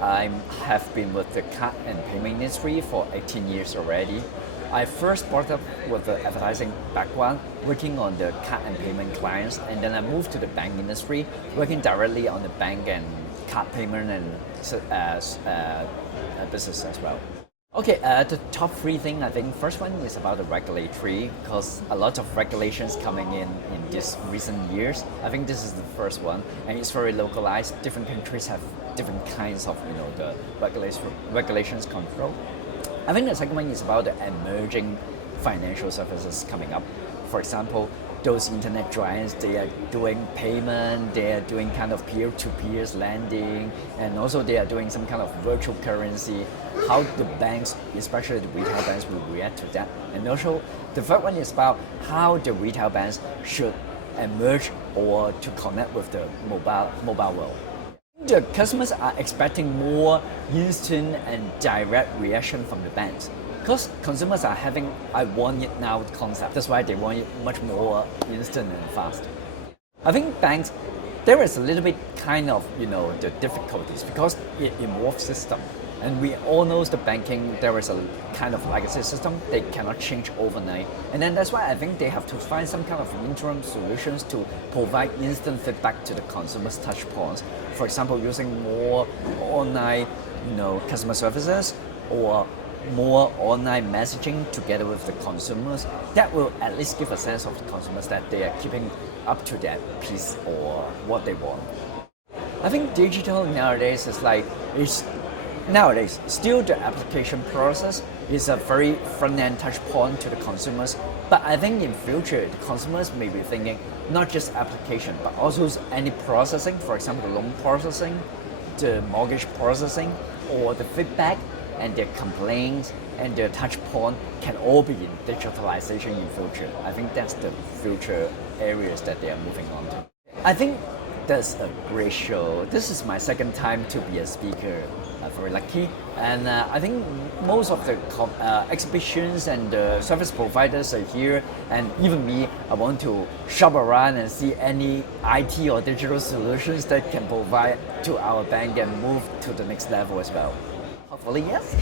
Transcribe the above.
I have been with the card and payment industry for 18 years already. I first brought up with the advertising background, working on the card and payment clients, and then I moved to the bank industry, working directly on the bank and card payment and business as well. Okay, the top three things, I think first one is about the regulatory, because a lot of regulations coming in these recent years. I think this is the first one, and it's very localized. Different countries have different kinds of the regulations control. I think the second one is about the emerging financial services coming up. For example, those internet giants, they are doing payment, they are doing kind of peer-to-peer lending, and also they are doing some kind of virtual currency. How the banks, especially the retail banks, will react to that. And also, the third one is about how the retail banks should emerge or to connect with the mobile world. The customers are expecting more instant and direct reaction from the banks. Because consumers are having "I want it now" concept. That's why they want it much more instant and fast. I think banks, there is a little bit kind of the difficulties because it involves system. And we all know the banking, there is a kind of legacy system, they cannot change overnight. And then that's why I think they have to find some kind of interim solutions to provide instant feedback to the consumers' touch points. For example, using more online customer services or more online messaging together with the consumers. That will at least give a sense of the consumers that they are keeping up to that piece or what they want. I think digital nowadays nowadays, still the application process is a very front-end touch point to the consumers. But I think in future, the consumers may be thinking not just application, but also any processing, for example, the loan processing, the mortgage processing, or the feedback and their complaints and their touch point can all be in digitalization in future. I think that's the future areas that they are moving on to. I think that's a great show. This is my second time to be a speaker. I'm very lucky, and I think most of the exhibitions and the service providers are here, and even me, I want to shop around and see any IT or digital solutions that can provide to our bank and move to the next level as well. Hopefully, yes.